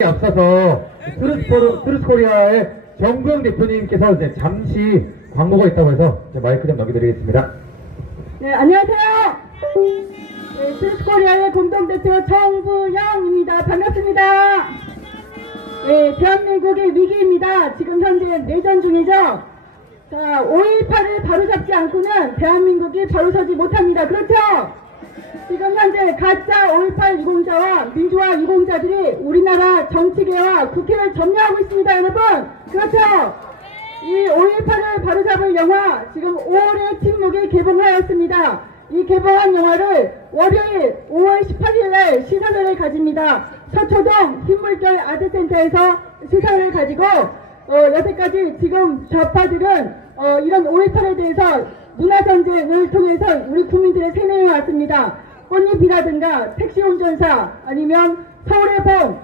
앞서서 트루스코리아의 정구영 대표님께서 이제 잠시 광고가 있다고 해서 마이크 좀 넘겨드리겠습니다. 네, 안녕하세요. 네, 트루스코리아의 공동대표 정구영입니다. 반갑습니다. 네, 대한민국의 위기입니다. 지금 현재 내전 중이죠. 자, 5.18을 바로잡지 않고는 대한민국이 바로서지 못합니다. 그렇죠? 지금 현재 가짜 5.18 유공자와 민주화 유공자들이 우리나라 정치계와 국회를 점령하고 있습니다, 여러분. 그렇죠? 이 5.18을 바로잡을 영화 지금 5월에 침묵이 개봉하였습니다. 이 개봉한 영화를 월요일 5월 18일날 시사회를 가집니다. 서초동 흰물결 아트센터에서 시사회를 가지고 여태까지 지금 좌파들은 이런 5.18에 대해서 문화전쟁을 통해서 우리 국민들의 세뇌해 왔습니다. 꽃잎이라든가 택시 운전사 아니면 서울의 봄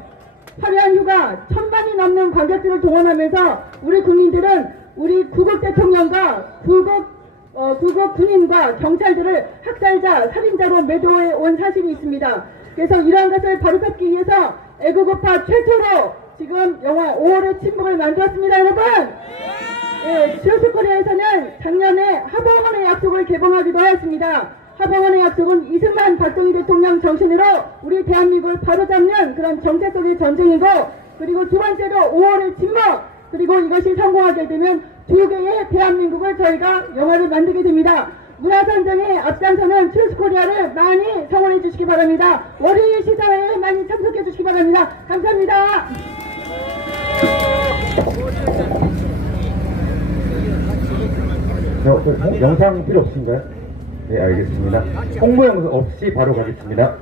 화려한 휴가 1000만이 넘는 관객들을 동원하면서 우리 국민들은 우리 구국 대통령과 구국 군인과 경찰들을 학살자, 살인자로 매도해 온 사실이 있습니다. 그래서 이러한 것을 바로잡기 위해서 애국우파 최초로 지금 영화 5월의 침묵을 만들었습니다, 여러분. 네, 트루스코리아에서는 작년에 하봉헌의 약속을 개봉하기도 하였습니다. 하봉헌의 약속은 이승만 박정희 대통령 정신으로 우리 대한민국을 바로잡는 그런 정체 속의 전쟁이고, 그리고 두 번째로 5월의 침묵, 그리고 이것이 성공하게 되면 두 개의 대한민국을 저희가 영화를 만들게 됩니다. 문화전쟁에 앞장서는 트루스코리아를 많이 성원해 주시기 바랍니다. 월요일 시사회에 많이 참석해 주시기 바랍니다. 감사합니다. 영상 필요 없으신가요? 네, 알겠습니다. 홍보 영상 없이 바로 가겠습니다.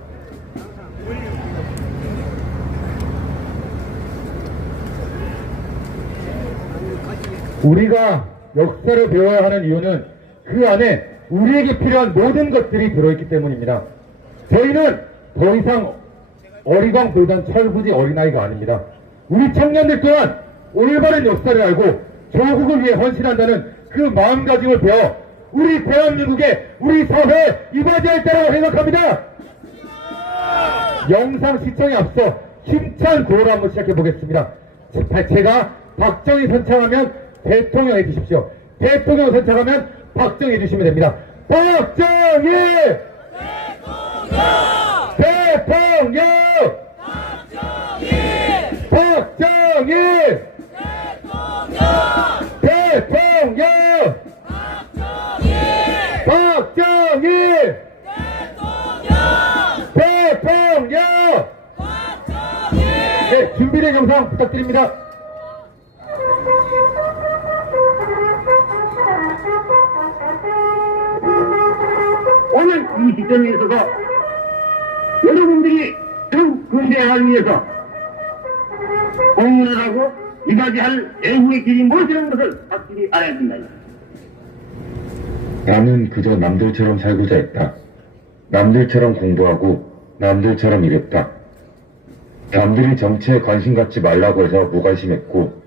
우리가 역사를 배워야 하는 이유는 그 안에 우리에게 필요한 모든 것들이 들어있기 때문입니다. 저희는 더 이상 어리광 불단 철부지 어린아이가 아닙니다. 우리 청년들 또한 올바른 역사를 알고 조국을 위해 헌신한다는 그 마음가짐을 배워 우리 대한민국의 우리 사회에 이바지할 때라고 생각합니다. 영상 시청에 앞서 힘찬 구호를 한번 시작해 보겠습니다. 제가 박정희 선창하면 대통령 해주십시오. 대통령 선창하면 박정희 해주시면 됩니다. 박정희! 대통령! 박정희! 대통령! 박정희! 대통령! 네, 준비된 영상 부탁드립니다. 오늘 이 시점에 있어서 여러분들이 더욱 근대화를 위해서 공헌을 하고 이바지할 애국의 길이 무엇이라는 것을 확실히 알아야 된다. 나는 그저 남들처럼 살고자 했다. 남들처럼 공부하고 남들처럼 일했다. 남들이 정치에 관심 갖지 말라고 해서 무관심했고,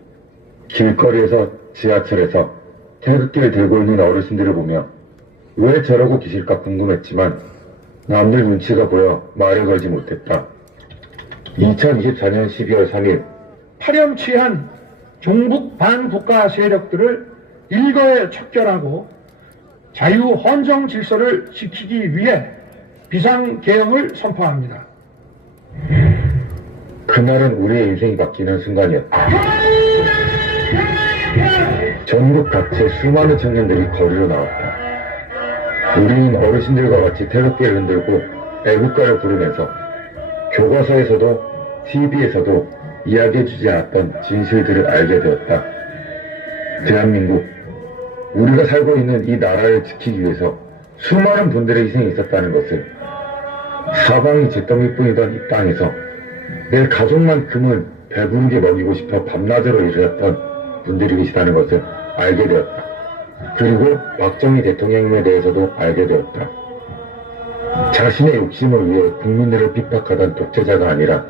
길거리에서 지하철에서 태극기를 들고 있는 어르신들을 보며 왜 저러고 계실까 궁금했지만 남들 눈치가 보여 말을 걸지 못했다. 2024년 12월 3일 파렴치한 종북 반국가 세력들을 일거에 척결하고 자유 헌정 질서를 지키기 위해 비상계엄을 선포합니다. 그날은 우리의 인생이 바뀌는 순간이었다. 전국 각지의 수많은 청년들이 거리로 나왔다. 우리는 어르신들과 같이 태극기를 흔들고 애국가를 부르면서 교과서에서도 TV에서도 이야기해주지 않았던 진실들을 알게 되었다. 대한민국, 우리가 살고 있는 이 나라를 지키기 위해서 수많은 분들의 희생이 있었다는 것을, 사방이 잿더미뿐이던 이 땅에서 내 가족만큼은 배부르게 먹이고 싶어 밤낮으로 일했던 분들이 계시다는 것을 알게 되었다. 그리고 박정희 대통령님에 대해서도 알게 되었다. 자신의 욕심을 위해 국민들을 핍박하던 독재자가 아니라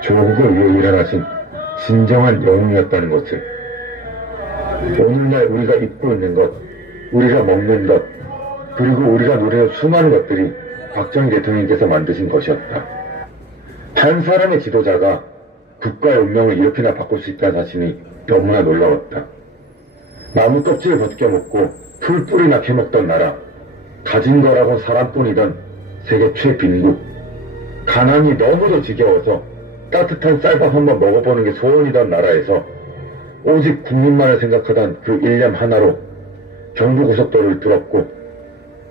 조국을 위해 일어나신 진정한 영웅이었다는 것을, 오늘날 우리가 입고 있는 것, 우리가 먹는 것, 그리고 우리가 누리는 수많은 것들이 박정희 대통령께서 만드신 것이었다. 한 사람의 지도자가 국가의 운명을 이렇게나 바꿀 수 있다는 사실이 너무나 놀라웠다. 나무 껍질을 벗겨먹고 풀뿌리나 캐먹던 나라, 가진 거라곤 사람뿐이던 세계 최빈국, 가난이 너무도 지겨워서 따뜻한 쌀밥 한번 먹어보는 게 소원이던 나라에서 오직 국민만을 생각하던 그 일념 하나로 경부고속도로를 뚫었고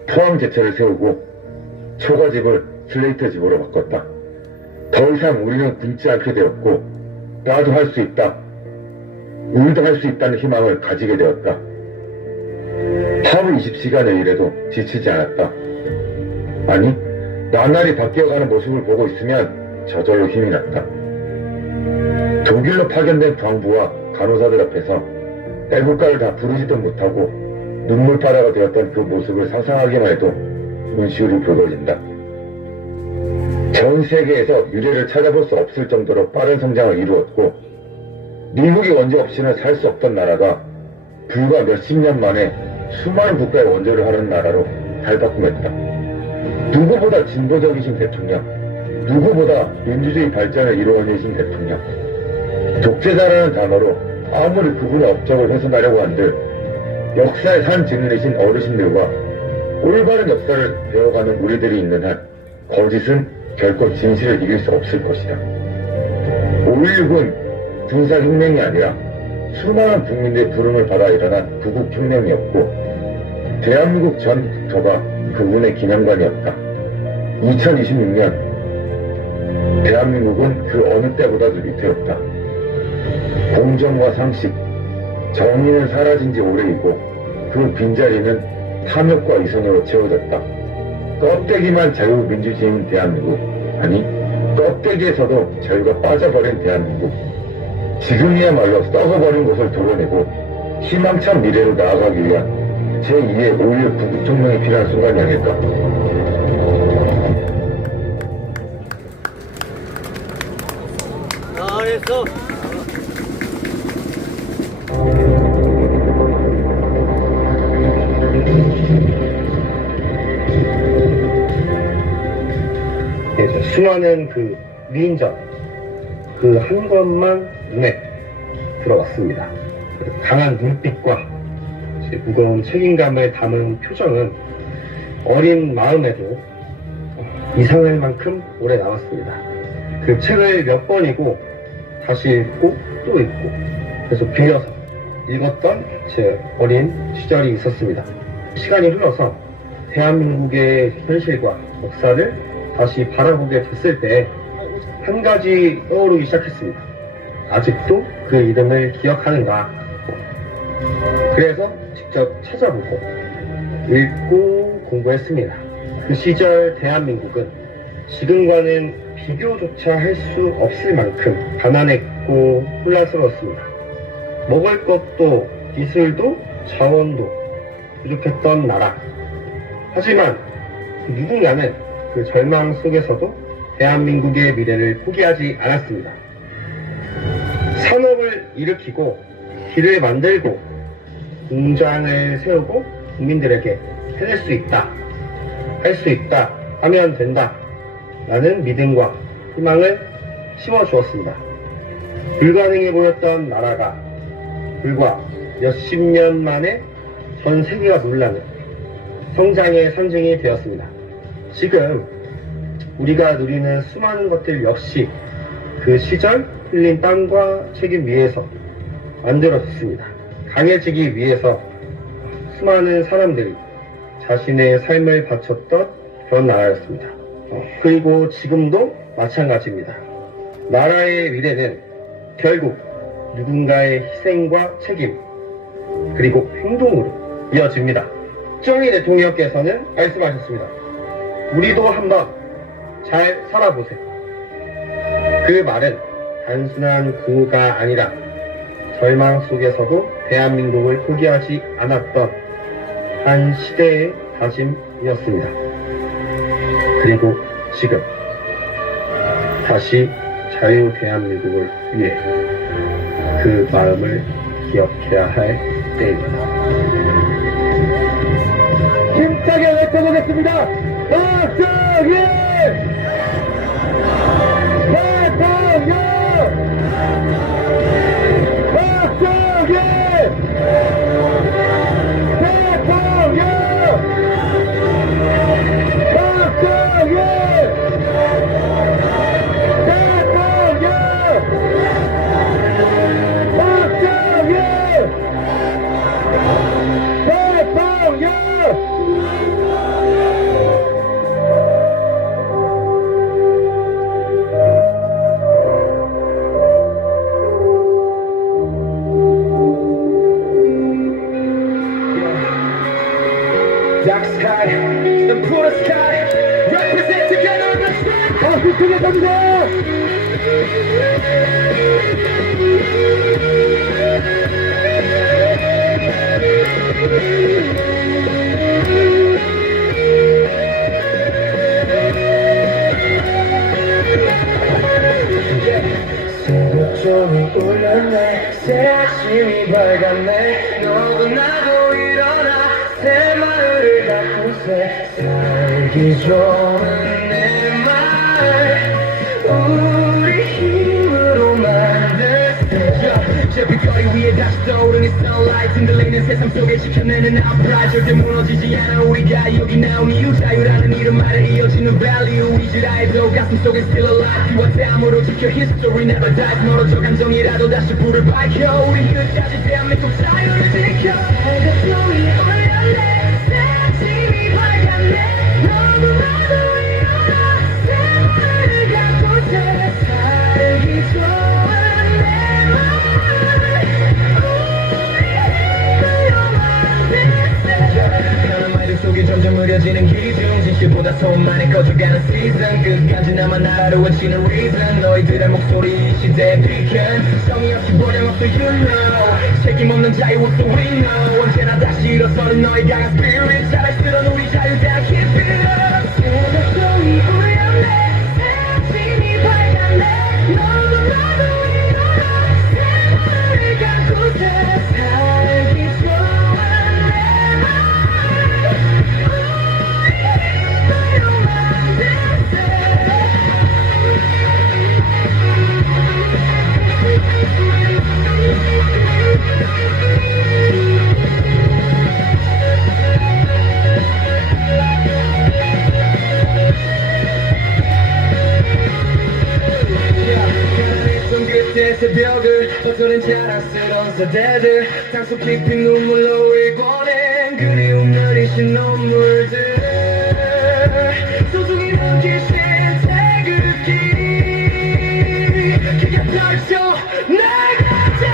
포항제철을 세우고 초가집을 슬레이트 집으로 바꿨다. 더 이상 우리는 굶지 않게 되었고 나도 할 수 있다, 우리도 할 수 있다는 희망을 가지게 되었다. 하루 20시간의 일에도 지치지 않았다. 아니, 나날이 바뀌어가는 모습을 보고 있으면 저절로 힘이 났다. 독일로 파견된 광부와 간호사들 앞에서 애국가를 다 부르지도 못하고 눈물바다가 되었던 그 모습을 상상하기만 해도 눈시울이 붉어진다. 전 세계에서 유례를 찾아볼 수 없을 정도로 빠른 성장을 이루었고 미국의 원조 없이는 살 수 없던 나라가 불과 몇십 년 만에 수많은 국가의 원조를 하는 나라로 발바꿈했다. 누구보다 진보적이신 대통령, 누구보다 민주주의 발전을 이루어내신 대통령, 독재자라는 단어로 아무리 그분의 업적을 훼손하려고 한들 역사의 산 증인이신 어르신들과 올바른 역사를 배워가는 우리들이 있는 한 거짓은 결코 진실을 이길 수 없을 것이다. 5.16은 군사혁명이 아니라 수많은 국민들의 부름을 받아 일어난 구국혁명이었고 대한민국 전 국토가 그분의 기념관이었다. 2026년 대한민국은 그 어느 때보다도 위태롭다. 공정과 상식, 정의는 사라진 지 오래이고 그 빈자리는 탐욕과 이성으로 채워졌다. 껍데기만 자유민주주의인 대한민국, 아니 껍데기에서도 자유가 빠져버린 대한민국. 지금이야말로 썩어버린 것을 도려내고 희망찬 미래로 나아가기 위한 제2의 5.16 구국혁명이 필요한 순간이 아닐까. 잘했어. 수많은 그 위인전, 그 한 것만 눈에 들어왔습니다. 강한 눈빛과 무거운 책임감을 담은 표정은 어린 마음에도 이상할 만큼 오래 남았습니다. 그 책을 몇 번이고 다시 읽고 또 읽고 계속 빌려서 읽었던 제 어린 시절이 있었습니다. 시간이 흘러서 대한민국의 현실과 역사를 다시 바라보게 됐을 때 한 가지 떠오르기 시작했습니다. 아직도 그 이름을 기억하는가? 그래서 직접 찾아보고 읽고 공부했습니다. 그 시절 대한민국은 지금과는 비교조차 할 수 없을 만큼 가난했고 혼란스러웠습니다. 먹을 것도 기술도 자원도 부족했던 나라. 하지만 누군가는 그 절망 속에서도 대한민국의 미래를 포기하지 않았습니다. 산업을 일으키고 길을 만들고 공장을 세우고 국민들에게 해낼 수 있다, 할 수 있다, 하면 된다 라는 믿음과 희망을 심어주었습니다. 불가능해 보였던 나라가 불과 몇십 년 만에 전 세계가 놀라는 성장의 상징이 되었습니다. 지금 우리가 누리는 수많은 것들 역시 그 시절 흘린 땀과 책임 위에서 만들어졌습니다. 강해지기 위해서 수많은 사람들이 자신의 삶을 바쳤던 그런 나라였습니다. 그리고 지금도 마찬가지입니다. 나라의 미래는 결국 누군가의 희생과 책임 그리고 행동으로 이어집니다. 박정희 대통령께서는 말씀하셨습니다. 우리도 한번 잘 살아보세요. 그 말은 단순한 구호가 아니라 절망 속에서도 대한민국을 포기하지 않았던 한 시대의 다짐이었습니다. 그리고 지금 다시 자유 대한민국을 위해 그 마음을 기억해야 할 때입니다. 힘차게 외쳐보겠습니다. 박정희! 대통령! high, then put us high. Represent together the strength. 박수 크게 칩니다. 새벽종이 울렸네, 새 아침이 밝았네. 너도 나도 일어나 새 마을을 가꾸세. 살기 좋은 내 말 우리 힘으로 만들세. 제빛거리 위에 다시 떠오르는 sunlight, 흔들리는 세상 속에 지켜내는 our pride. 절대 무너지지 않아 우리가 여기 나온 이유. 자유라는 이름 아래 이어지는 value. 이즈라엘도 가슴 속에 still alive. 피와 땀으로 지켜 history never dies. 멀어져 감정이라도 다시 불을 밝혀. 우리 끝까지 대한민국 자유를 지켜. 새벽종이 울렸네, 새 아침이 밝았네. 너도 나도 일어나 새 마을을 가꾸세. 살기 좋은 내 너는 말들 속에 점점 흐려지는 기준. 진실보다 소문만이 꺼져가는 season. 끝까지 나만 나를 외치는 reason. 너희들의 목소리 이 시대의 beacon. 성의 없이 보장 없어 you know. 책임 없는 자유 없어 we know. 언제나 다시 일어서는 너의 강한 spirit. 자랑스러운 우리 자유대한 keep it up. 새벽종이 울렸네, 새 아침이 밝았네. 너도 나도 일어나 새 마을을 가꾸세. 살기 좋은 내 말 우리 힘으로 만들세. 가난했던 그때 새벽을 버텨낸 자랑스러운 세대들. 땅속 깊이 눈물로 일궈낸 그리움 느리신 눈물들. 소중히 남기신 태극기 크게 펼쳐 나가자.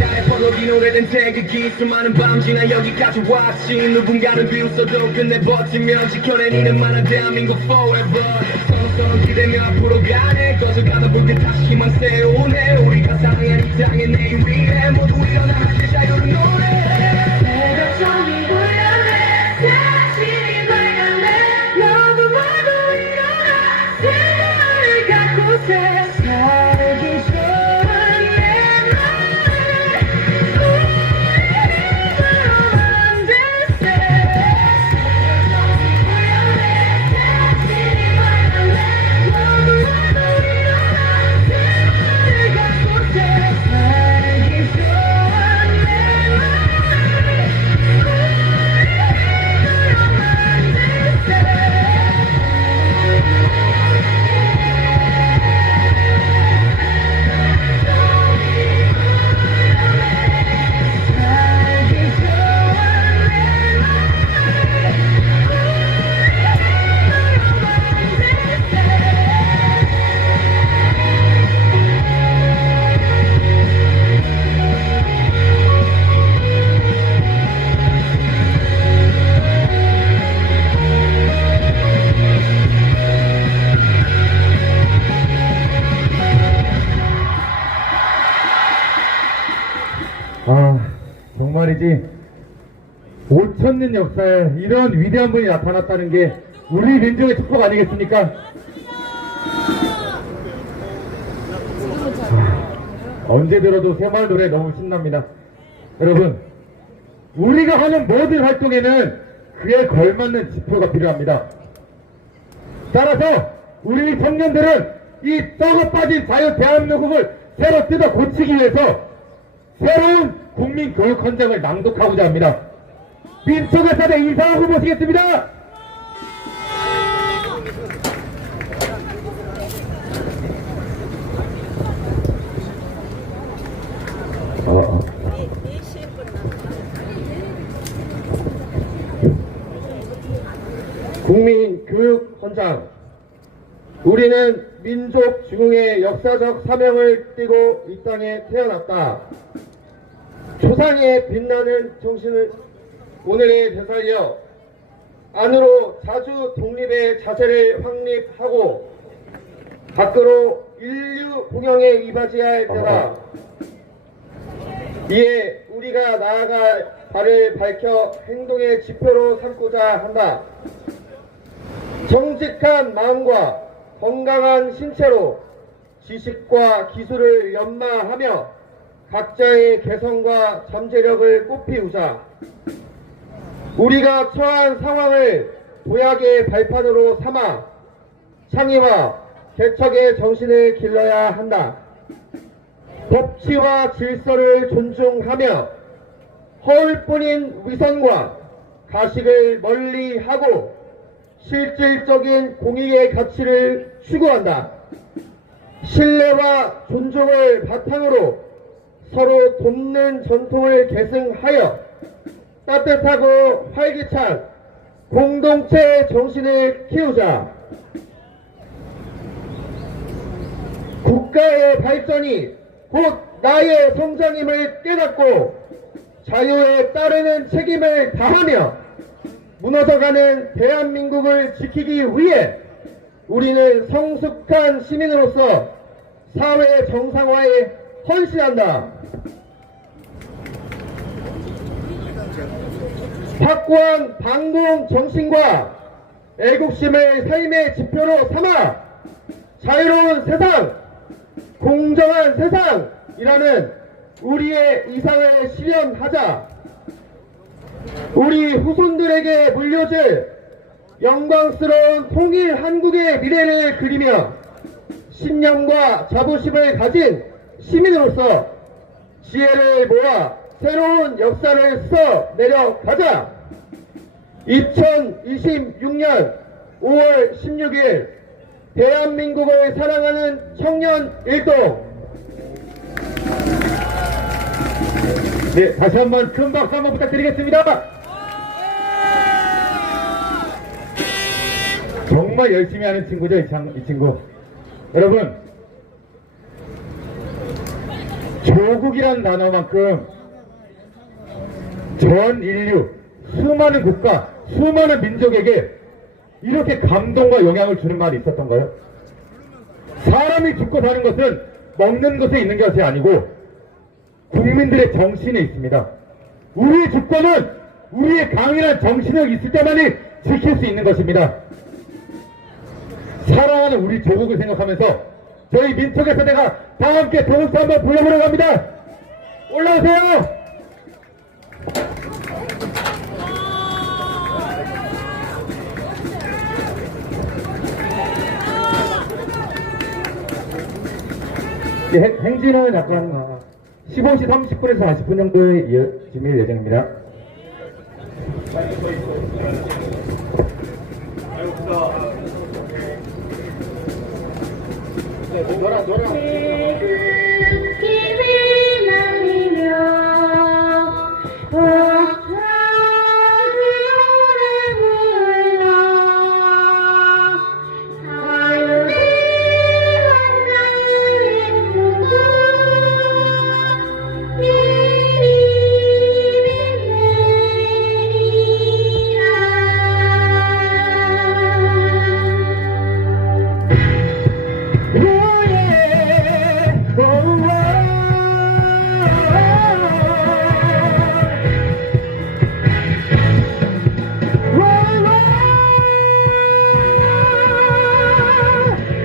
나의 퍼럭이 노래된 태극기. 수많은 밤 지나 여기까지 왔지. 누군가는 비웃어도 끝내 버티면 지켜낸 이름만한 대한민국 forever. 서로 기대며 앞으로 가네. 꺼져가다 불빛 다시 희망 세우네. 우리가 사랑한 이 땅의 내일 위에 모두 일어나 함께 자유를 노래. 새벽종이 울렸네, 새 아침이 밝았네. 너도 나도 일어나 새 마을을 가꾸세. 살기 좋은 내 말 우리 힘으로 만들세. 새벽종이 울렸네, 새 아침이 밝았네. 너도 나도 일어나 새 마을을 가꾸세. 살기 좋은 내 말 아, 정말이지. 5,000년 역사에 이런 위대한 분이 나타났다는 게 우리 민족의 축복 아니겠습니까? 언제 들어도 새마을 노래 너무 신납니다. 여러분, 우리가 하는 모든 활동에는 그에 걸맞는 지표가 필요합니다. 따라서 우리 청년들은 이 썩어 빠진 자유 대한민국을 새로 뜯어 고치기 위해서 새로운 국민교육 헌장을 낭독하고자 합니다. 민초가 사대 이상하고 모시겠습니다. 헌장. 우리는 민족 중흥의 역사적 사명을 띠고 이 땅에 태어났다. 조상의 빛나는 정신을 오늘에 되살려 안으로 자주 독립의 자세를 확립하고 밖으로 인류 공영에 이바지할 때다. 이에 우리가 나아갈 발을 밝혀 행동의 지표로 삼고자 한다. 정직한 마음과 건강한 신체로 지식과 기술을 연마하며 각자의 개성과 잠재력을 꽃피우자. 우리가 처한 상황을 도약의 발판으로 삼아 창의와 개척의 정신을 길러야 한다. 법치와 질서를 존중하며 허울뿐인 위선과 가식을 멀리하고 실질적인 공익의 가치를 추구한다. 신뢰와 존중을 바탕으로 서로 돕는 전통을 계승하여 따뜻하고 활기찬 공동체 정신을 키우자. 국가의 발전이 곧 나의 성장임을 깨닫고 자유에 따르는 책임을 다하며 무너져가는 대한민국을 지키기 위해 우리는 성숙한 시민으로서 사회 정상화에 헌신한다. 확고한 반공 정신과 애국심을 삶의 지표로 삼아 자유로운 세상, 공정한 세상이라는 우리의 이상을 실현하자. 우리 후손들에게 물려줄 영광스러운 통일 한국의 미래를 그리며 신념과 자부심을 가진 시민으로서 지혜를 모아 새로운 역사를 써내려가자. 2026년 5월 16일 대한민국을 사랑하는 청년 일동. 네, 다시 한번 큰 박수 한번 부탁드리겠습니다. 정말 열심히 하는 친구죠, 이 친구. 여러분, 조국이란 단어만큼 전 인류, 수많은 국가, 수많은 민족에게 이렇게 감동과 영향을 주는 말이 있었던가요? 사람이 죽고 사는 것은 먹는 것에 있는 것이 아니고 국민들의 정신에 있습니다. 우리의 주권은 우리의 강인한 정신을 있을 때만이 지킬 수 있는 것입니다. 사랑하는 우리 조국을 생각하면서 저희 민족의 세대가 다 함께 동수 한번 불러보러 갑니다. 올라오세요. 행진은 약간 15시 30분에서 40분 정도에 이어질 예정입니다. 태극기를 날리며 벅차는 노래 불러 자유를 만나는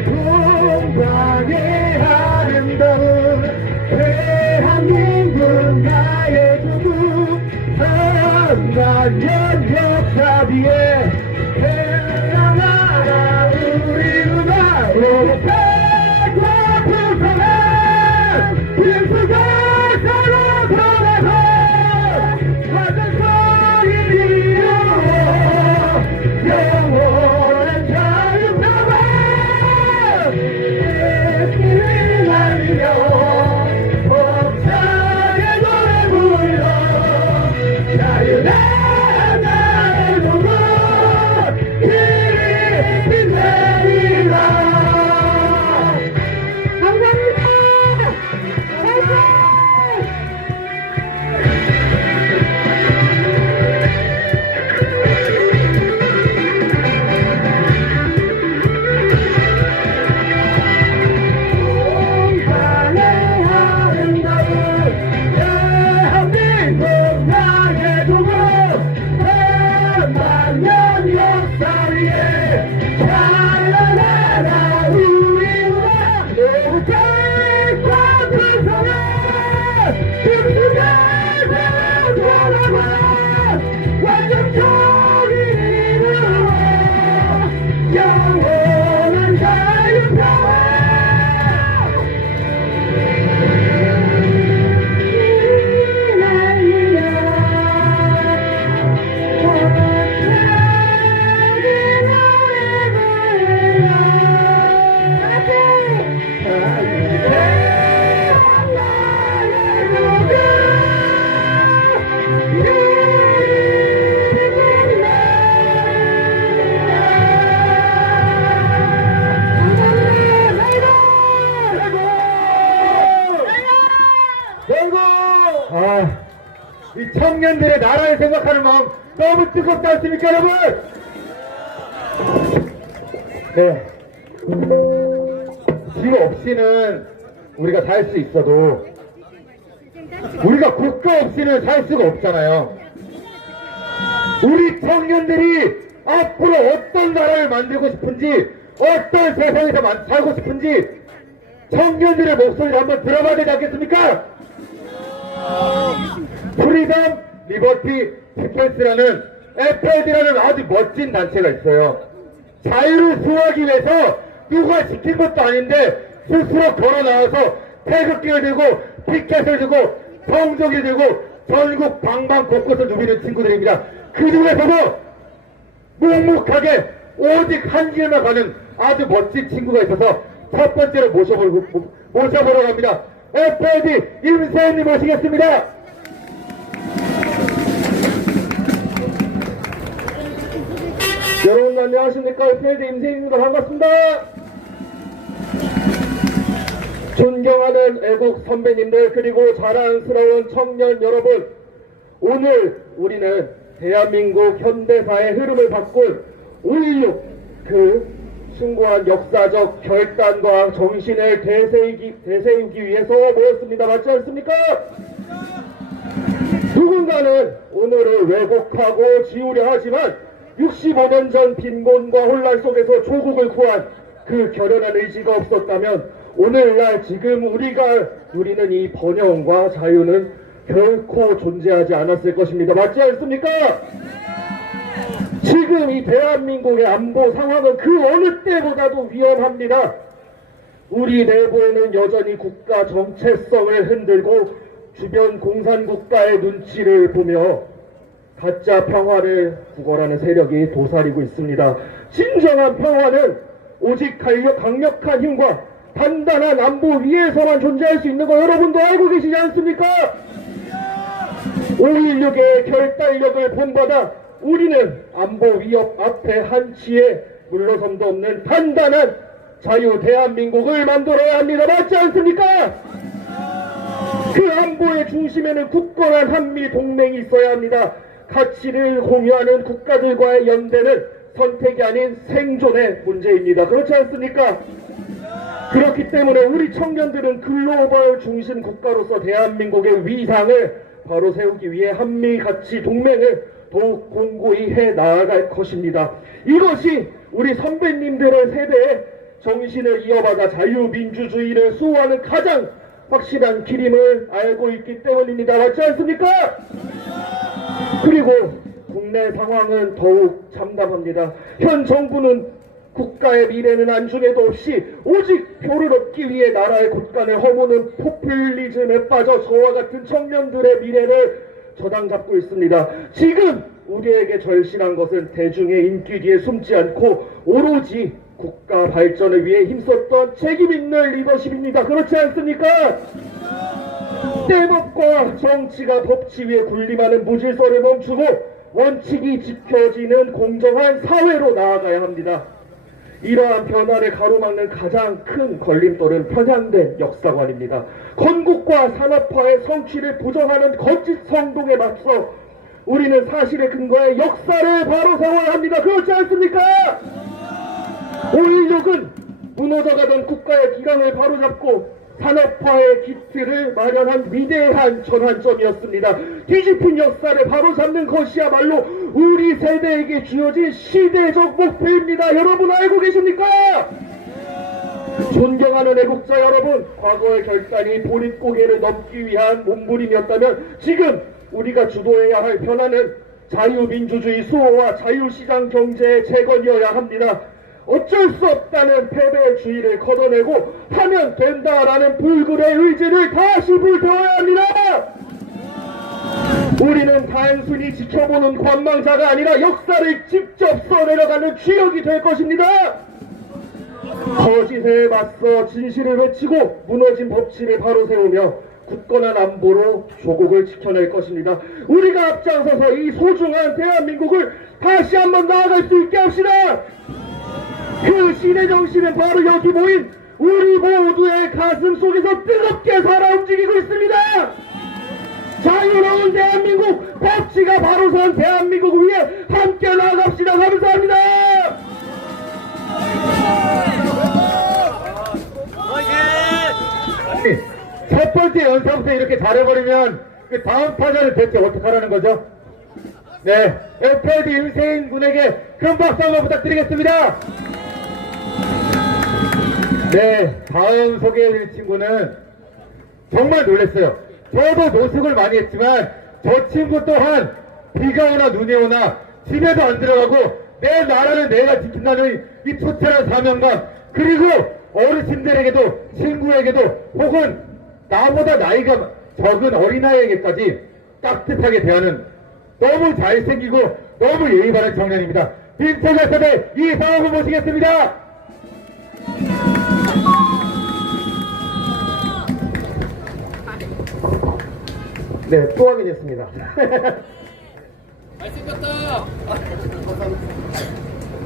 누구 대한민국 나의 조국 한반년 역사 뒤에 태어나라 우리 누나 백과 부산은 김수가 서로 돌아서 완전성이 이루어 영원한 자유평화 태극기를 날리며 벅차게 노래 부르 이 청년들의 나라를 생각하는 마음 너무 뜨겁지 않습니까, 여러분? 네. 지금 없이는 우리가 살 수 있어도 우리가 국가 없이는 살 수가 없잖아요. 우리 청년들이 앞으로 어떤 나라를 만들고 싶은지, 어떤 세상에서 살고 싶은지 청년들의 목소리를 한번 들어봐야 되지 않겠습니까? 프리덤 리버티 디펜스라는 FLD라는 아주 멋진 단체가 있어요. 자유를 수호하기 위해서 누가 시킨 것도 아닌데 스스로 걸어 나와서 태극기를 들고 피켓을 들고 성조기를 들고 전국 방방 곳곳을 누비는 친구들입니다. 그 중에서도 묵묵하게 오직 한 길만 가는 아주 멋진 친구가 있어서 첫 번째로 모셔보러 갑니다. FLD 임세현님 모시겠습니다. 여러분 안녕하십니까? FLD 임세현입니다. 반갑습니다. 존경하는 애국 선배님들 그리고 자랑스러운 청년 여러분, 오늘 우리는 대한민국 현대사의 흐름을 바꾼 5.16 그 숭고한 역사적 결단과 정신을 되새기기 위해서 모였습니다. 맞지 않습니까? 누군가는 오늘을 왜곡하고 지우려 하지만 65년 전 빈곤과 혼란 속에서 조국을 구한 그 결연한 의지가 없었다면 오늘날 지금 우리가 누리는 이 번영과 자유는 결코 존재하지 않았을 것입니다. 맞지 않습니까? 지금 이 대한민국의 안보 상황은 그 어느 때보다도 위험합니다. 우리 내부에는 여전히 국가 정체성을 흔들고 주변 공산국가의 눈치를 보며 가짜 평화를 구걸하는 세력이 도사리고 있습니다. 진정한 평화는 오직 강력한 힘과 단단한 안보 위에서만 존재할 수 있는 거 여러분도 알고 계시지 않습니까? 5.16의 결단력을 본받아 우리는 안보 위협 앞에 한치의 물러섬도 없는 단단한 자유 대한민국을 만들어야 합니다. 맞지 않습니까? 그 안보의 중심에는 굳건한 한미 동맹이 있어야 합니다. 가치를 공유하는 국가들과의 연대는 선택이 아닌 생존의 문제입니다. 그렇지 않습니까? 그렇기 때문에 우리 청년들은 글로벌 중심 국가로서 대한민국의 위상을 바로 세우기 위해 한미 가치 동맹을 더욱 공고히 해 나아갈 것입니다. 이것이 우리 선배님들의 세대의 정신을 이어받아 자유민주주의를 수호하는 가장 확실한 길임을 알고 있기 때문입니다. 맞지 않습니까? 그리고 국내 상황은 더욱 참담합니다. 현 정부는 국가의 미래는 안중에도 없이 오직 표를 얻기 위해 나라의 곳간을 허무는 포퓰리즘에 빠져 저와 같은 청년들의 미래를 저당 잡고 있습니다. 지금 우리에게 절실한 것은 대중의 인기 뒤에 숨지 않고 오로지 국가 발전을 위해 힘썼던 책임있는 리더십입니다. 그렇지 않습니까? 때법과 정치가 법치 위에 군림하는 무질서를 멈추고 원칙이 지켜지는 공정한 사회로 나아가야 합니다. 이러한 변화를 가로막는 가장 큰 걸림돌은 편향된 역사관입니다. 건국과 산업화의 성취를 부정하는 거짓 성동에 맞서 우리는 사실에 근거해 역사를 바로 세워야 합니다. 그렇지 않습니까? 5.16은 무너져가던 국가의 기강을 바로잡고 산업화의 기틀을 마련한 위대한 전환점이었습니다. 뒤집힌 역사를 바로잡는 것이야말로 우리 세대에게 주어진 시대적 목표입니다. 여러분 알고 계십니까? 존경하는 애국자 여러분, 과거의 결단이 보릿고개를 넘기 위한 몸부림이었다면 지금 우리가 주도해야 할 변화는 자유민주주의 수호와 자유시장 경제의 재건이어야 합니다. 어쩔 수 없다는 패배주의를 걷어내고 하면 된다라는 불굴의 의지를 다시 불태워야 합니다. 우리는 단순히 지켜보는 관망자가 아니라 역사를 직접 써내려가는 주역이 될 것입니다. 거짓에 맞서 진실을 외치고 무너진 법치를 바로 세우며 굳건한 안보로 조국을 지켜낼 것입니다. 우리가 앞장서서 이 소중한 대한민국을 다시 한번 나아갈 수 있게 합시다. 그 시대 정신은 바로 여기 모인 우리 모두의 가슴 속에서 뜨겁게 살아 움직이고 있습니다. 자, 대한민국, 법치가 바로 선 대한민국을 위해 함께 나아갑시다. 감사합니다. 첫 번째 연습부터 이렇게 잘해버리면 그 다음 타자를 대체 어떻게 하라는 거죠? 네, FLD 윤세인 군에게 큰 박수 한번 부탁드리겠습니다. 네, 다음 소개해드릴 친구는 정말 놀랐어요. 저도 노숙을 많이 했지만 저 친구 또한 비가 오나 눈이 오나 집에도 안 들어가고 내 나라는 내가 지킨다는 이 투철한 사명감, 그리고 어르신들에게도 친구에게도 혹은 나보다 나이가 적은 어린아이에게까지 따뜻하게 대하는 너무 잘생기고 너무 예의 바른 청년입니다. 빈터가서대 이상호를 모시겠습니다. 네, 또 하게 됐습니다. 잘생겼다.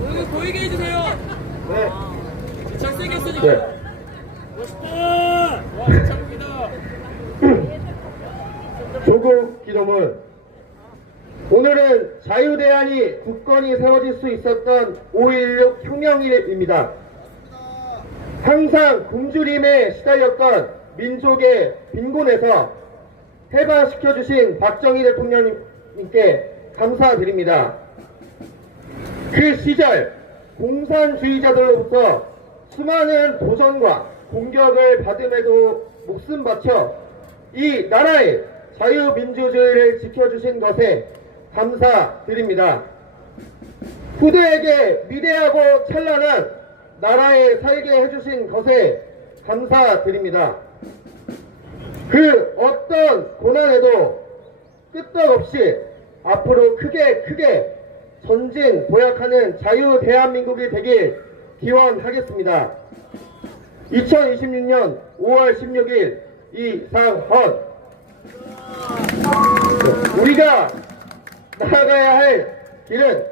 얼굴 보이게 해주세요. 네. 잘생겼으니까. 네. 멋있다. 와, 진짜입니다. 조국 기도문. 오늘은 자유대한이 굳건히 세워질 수 있었던 5.16 혁명일입니다. 항상 굶주림에 시달렸던 민족의 빈곤에서 해방시켜주신 박정희 대통령님께 감사드립니다. 그 시절 공산주의자들로부터 수많은 도전과 공격을 받음에도 목숨 바쳐 이 나라의 자유민주주의를 지켜주신 것에 감사드립니다. 후대에게 위대하고 찬란한 나라에 살게 해주신 것에 감사드립니다. 그 어떤 고난에도 끄떡없이 앞으로 크게 전진 보약하는 자유 대한민국이 되길 기원하겠습니다. 2026년 5월 16일 이상헌. 우리가 나아가야 할 길은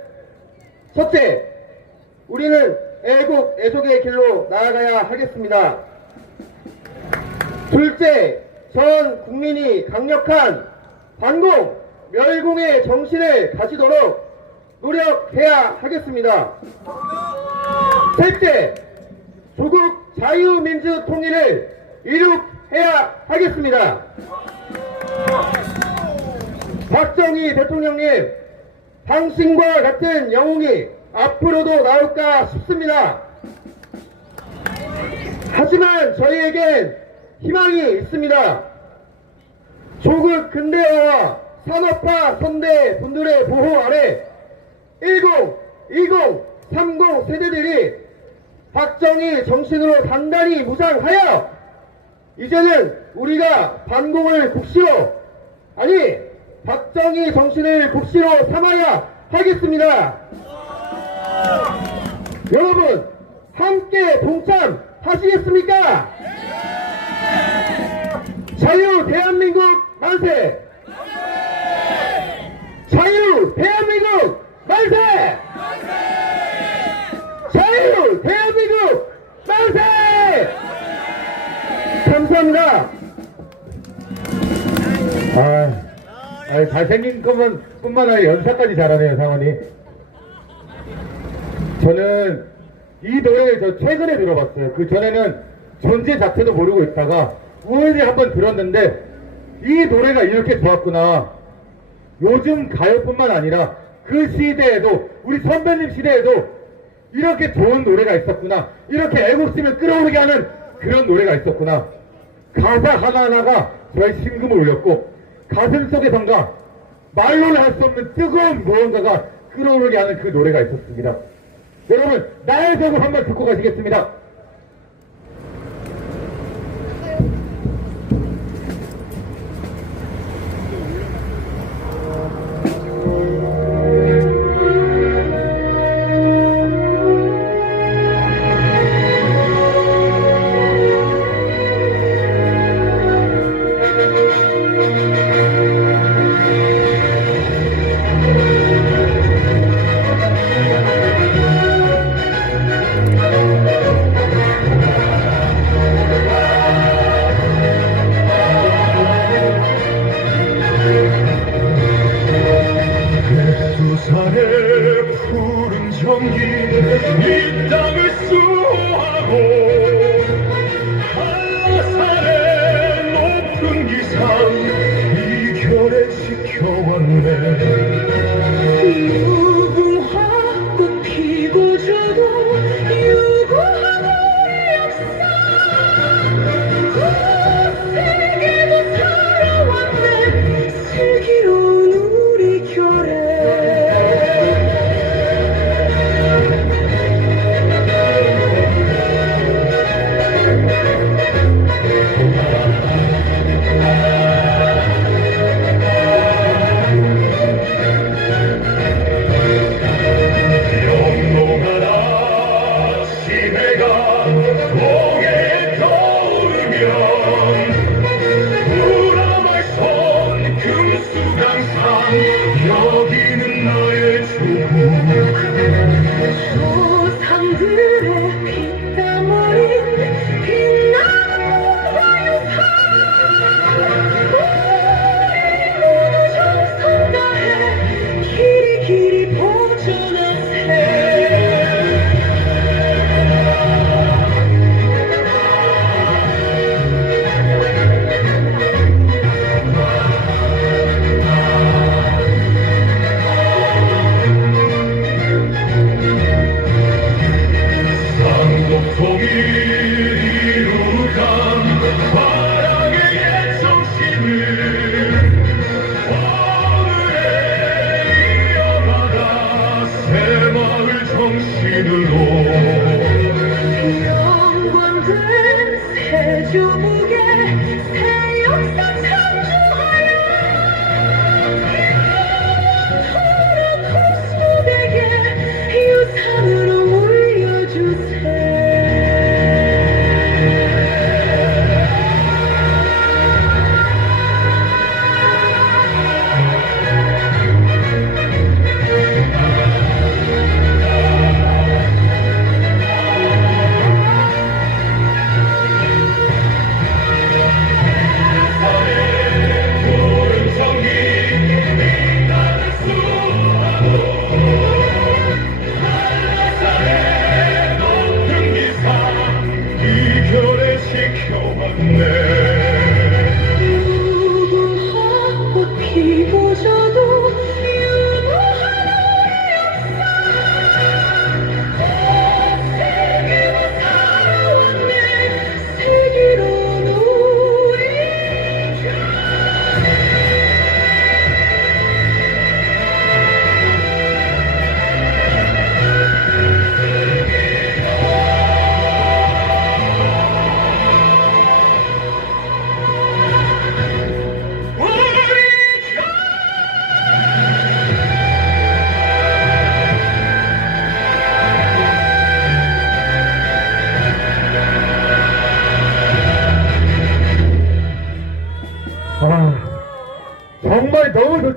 첫째, 우리는 애국 애족의 길로 나아가야 하겠습니다. 둘째, 전 국민이 강력한 반공, 멸공의 정신을 가지도록 노력해야 하겠습니다. 셋째, 조국 자유민주 통일을 이룩해야 하겠습니다. 박정희 대통령님, 당신과 같은 영웅이 앞으로도 나올까 싶습니다. 하지만 저희에겐 희망이 있습니다. 조국 근대화와 산업화 선대 분들의 보호 아래 10, 20, 30 세대들이 박정희 정신으로 단단히 무장하여 이제는 우리가 반공을 국시로, 아니 박정희 정신을 국시로 삼아야 하겠습니다. 여러분 함께 동참하시겠습니까? 자유 대한민국 만세! 자유 대한민국 만세! 자유 대한민국 만세! 감사합니다. 잘생긴 것만 뿐만 아니라 연사까지 잘하네요, 상원이. 저는 이 노래를 저 최근에 들어봤어요. 그 전에는 존재 자체도 모르고 있다가 우연히 한번 들었는데 이 노래가 이렇게 좋았구나. 요즘 가요뿐만 아니라 그 시대에도, 우리 선배님 시대에도 이렇게 좋은 노래가 있었구나. 이렇게 애국심을 끌어오르게 하는 그런 노래가 있었구나. 가사 하나하나가 저의 심금을 울렸고 가슴 속에선가 말로는 할 수 없는 뜨거운 무언가가 끌어오르게 하는 그 노래가 있었습니다. 여러분, 나의 곡을 한번 듣고 가시겠습니다.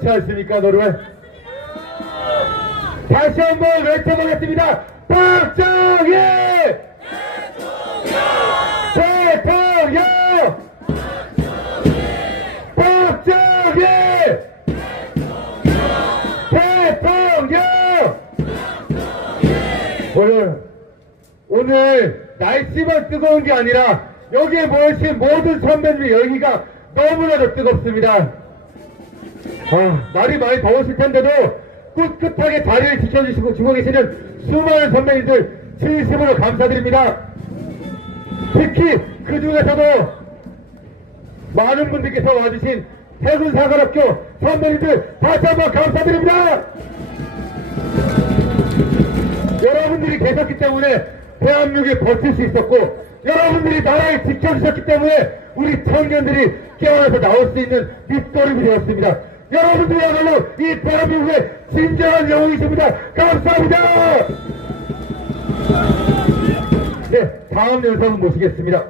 좋지 않습니까, 노래? 다시 한번 외쳐보겠습니다. 박정희! 대통령! 박정희! 대통령! 오늘 날씨만 뜨거운 게 아니라 여기에 모이신 모든 선배님의 열기가 너무나도 뜨겁습니다. 날이 많이 더우실 텐데도 꿋꿋하게 자리를 지켜주시고 계시는 수많은 선배님들 진심으로 감사드립니다. 특히 그 중에서도 많은 분들께서 와주신 해군사관학교 선배님들 다시 한번 감사드립니다. 여러분들이 계셨기 때문에 대한민국이 버틸 수 있었고, 여러분들이 나라를 지켜주셨기 때문에 우리 청년들이 깨어나서 나올 수 있는 밑거름이 되었습니다. 여러분들이야말로 이 대한민국의 진정한 영웅이십니다. 감사합니다. 네, 다음 연설은 모시겠습니다.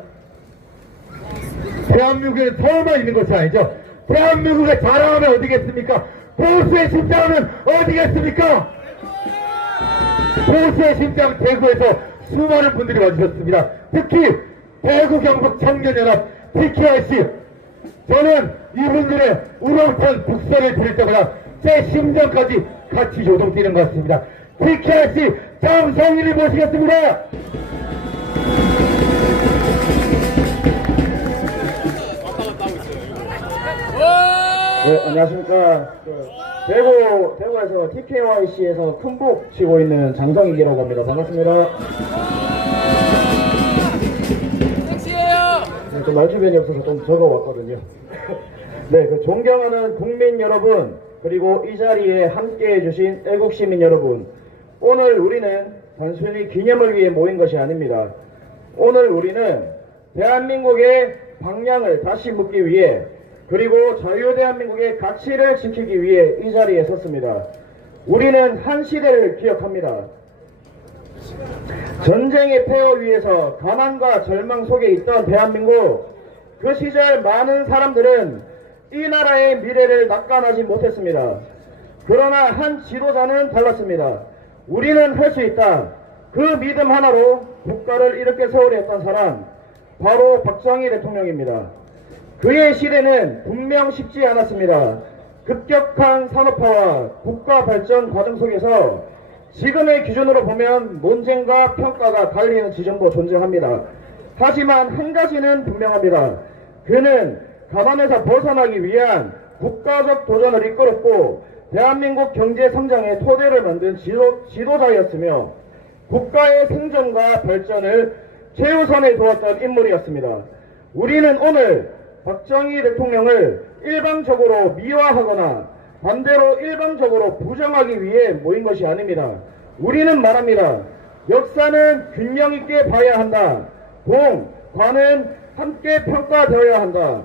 대한민국에 서울만 있는 것이 아니죠. 대한민국의 자랑하면 어디겠습니까? 보수의 심장은 어디겠습니까? 보수의 심장 대구에서 수많은 분들이 와주셨습니다. 특히 대구 경북 청년연합 TKRC, 저는 이분들의 우렁찬 북선을 들을 때마다 제 심장까지 같이 요동뛰는 것 같습니다. TKRC 장성일을 모시겠습니다. 네, 안녕하십니까. 대구에서 TKYC에서 큰복 치고 있는 장성익이라고 합니다. 반갑습니다. 네, 좀 말주변이 없어서 좀 적어왔거든요. 네, 존경하는 국민 여러분, 그리고 이 자리에 함께 해주신 애국시민 여러분, 오늘 우리는 단순히 기념을 위해 모인 것이 아닙니다. 오늘 우리는 대한민국의 방향을 다시 묻기 위해, 그리고 자유대한민국의 가치를 지키기 위해 이 자리에 섰습니다. 우리는 한 시대를 기억합니다. 전쟁의 폐허 위에서 가난과 절망 속에 있던 대한민국, 그 시절 많은 사람들은 이 나라의 미래를 낙관하지 못했습니다. 그러나 한 지도자는 달랐습니다. 우리는 할 수 있다. 그 믿음 하나로 국가를 이렇게 세우려 했던 사람, 바로 박정희 대통령입니다. 그의 시대는 분명 쉽지 않았습니다. 급격한 산업화와 국가 발전 과정 속에서 지금의 기준으로 보면 논쟁과 평가가 갈리는 지점도 존재합니다. 하지만 한 가지는 분명합니다. 그는 가난에서 벗어나기 위한 국가적 도전을 이끌었고 대한민국 경제 성장의 토대를 만든 지도자였으며 국가의 생존과 발전을 최우선에 두었던 인물이었습니다. 우리는 오늘 박정희 대통령을 일방적으로 미화하거나 반대로 일방적으로 부정하기 위해 모인 것이 아닙니다. 우리는 말합니다. 역사는 균형 있게 봐야 한다. 공, 과는 함께 평가되어야 한다.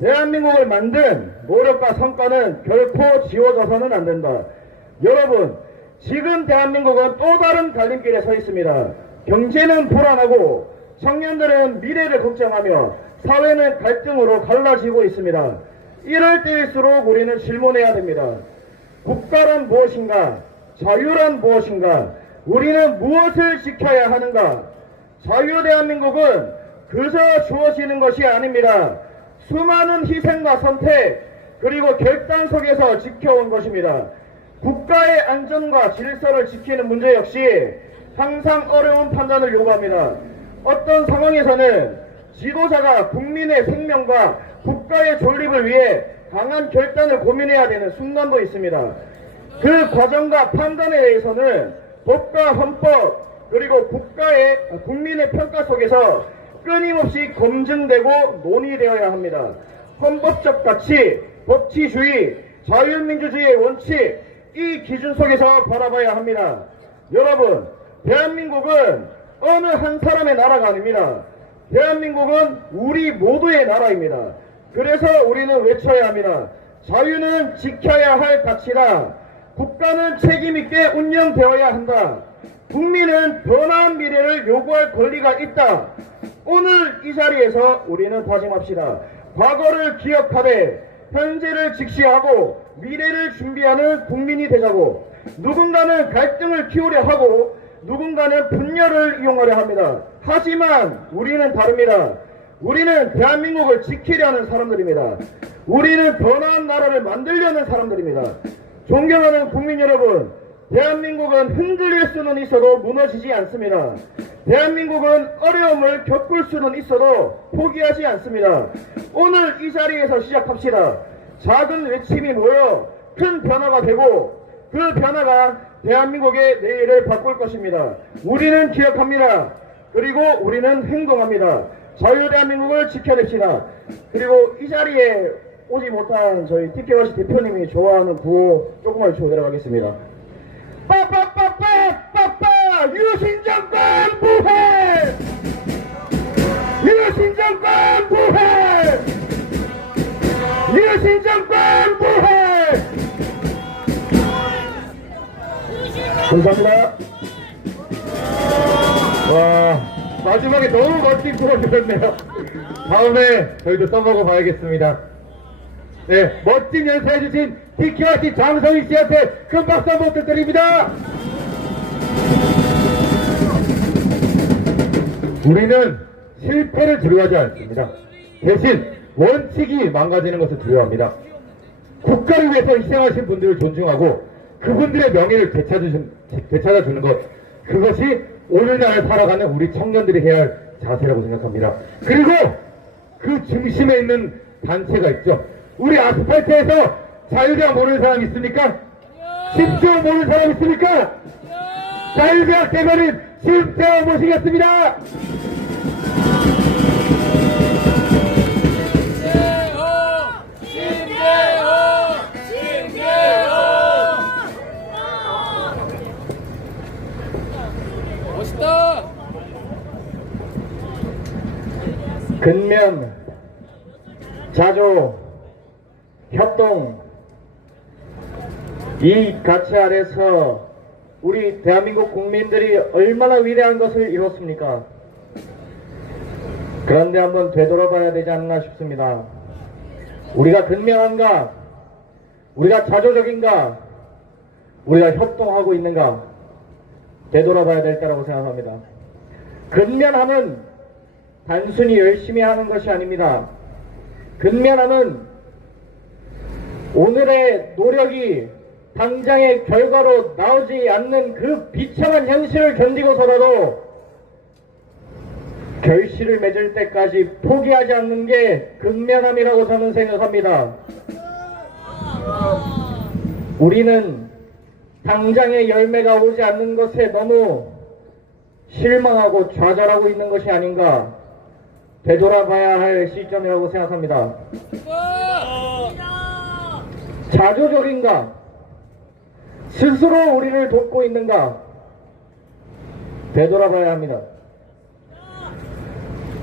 대한민국을 만든 노력과 성과는 결코 지워져서는 안 된다. 여러분, 지금 대한민국은 또 다른 갈림길에 서 있습니다. 경제는 불안하고 청년들은 미래를 걱정하며 사회는 갈등으로 갈라지고 있습니다. 이럴 때일수록 우리는 질문해야 됩니다. 국가란 무엇인가? 자유란 무엇인가? 우리는 무엇을 지켜야 하는가? 자유대한민국은 그저 주어지는 것이 아닙니다. 수많은 희생과 선택, 그리고 결단 속에서 지켜온 것입니다. 국가의 안전과 질서를 지키는 문제 역시 항상 어려운 판단을 요구합니다. 어떤 상황에서는 지도자가 국민의 생명과 국가의 존립을 위해 강한 결단을 고민해야 되는 순간도 있습니다. 그 과정과 판단에 대해서는 법과 헌법, 그리고 국민의 평가 속에서 끊임없이 검증되고 논의되어야 합니다. 헌법적 가치, 법치주의, 자유민주주의의 원칙, 이 기준 속에서 바라봐야 합니다. 여러분, 대한민국은 어느 한 사람의 나라가 아닙니다. 대한민국은 우리 모두의 나라입니다. 그래서 우리는 외쳐야 합니다. 자유는 지켜야 할 가치다. 국가는 책임있게 운영되어야 한다. 국민은 더 나은 미래를 요구할 권리가 있다. 오늘 이 자리에서 우리는 다짐합시다. 과거를 기억하되 현재를 직시하고 미래를 준비하는 국민이 되자고, 누군가는 갈등을 키우려 하고 누군가는 분열을 이용하려 합니다. 하지만 우리는 다릅니다. 우리는 대한민국을 지키려 하는 사람들입니다. 우리는 변화한 나라를 만들려는 사람들입니다. 존경하는 국민 여러분, 대한민국은 흔들릴 수는 있어도 무너지지 않습니다. 대한민국은 어려움을 겪을 수는 있어도 포기하지 않습니다. 오늘 이 자리에서 시작합시다. 작은 외침이 모여 큰 변화가 되고 그 변화가 대한민국의 내일을 바꿀 것입니다. 우리는 기억합니다. 그리고 우리는 행동합니다. 자유대한민국을 지켜냅시다. 그리고 이 자리에 오지 못한 저희 TK와시 대표님이 좋아하는 구호 조금만 외치고 가겠습니다. 빠빠빠빠빠빠 유신정권 부활! 유신정권 부활! 유신정권 부활! 감사합니다. 와, 마지막에 너무 멋진 구호 들었네요. 다음에 저희도 써먹어 봐야겠습니다. 네, 멋진 연설해주신 TK와시 장성희 씨한테 큰 박수 한번 부탁드립니다. 우리는 실패를 두려워하지 않습니다. 대신 원칙이 망가지는 것을 두려워합니다. 국가를 위해서 희생하신 분들을 존중하고 그분들의 명예를 되찾아주는 것, 그것이 오늘날 살아가는 우리 청년들이 해야 할 자세라고 생각합니다. 그리고 그 중심에 있는 단체가 있죠. 우리 아스팔트에서 자유대학 모르는 사람 있습니까? 심재호 모르는 사람 있습니까? 자유대학 대변인 심재호 모시겠습니다. 멋있다. 근면, 자조, 협동, 이 가치 아래서 우리 대한민국 국민들이 얼마나 위대한 것을 이뤘습니까? 그런데 한번 되돌아봐야 되지 않나 싶습니다. 우리가 근면한가? 우리가 자조적인가? 우리가 협동하고 있는가? 되돌아봐야 될 때라고 생각합니다. 근면함은 단순히 열심히 하는 것이 아닙니다. 근면함은 오늘의 노력이 당장의 결과로 나오지 않는 그 비참한 현실을 견디고서라도 결실을 맺을 때까지 포기하지 않는 게 근면함이라고 저는 생각합니다. 우리는 당장의 열매가 오지 않는 것에 너무 실망하고 좌절하고 있는 것이 아닌가 되돌아봐야 할 시점이라고 생각합니다. 자조적인가? 스스로 우리를 돕고 있는가? 되돌아봐야 합니다.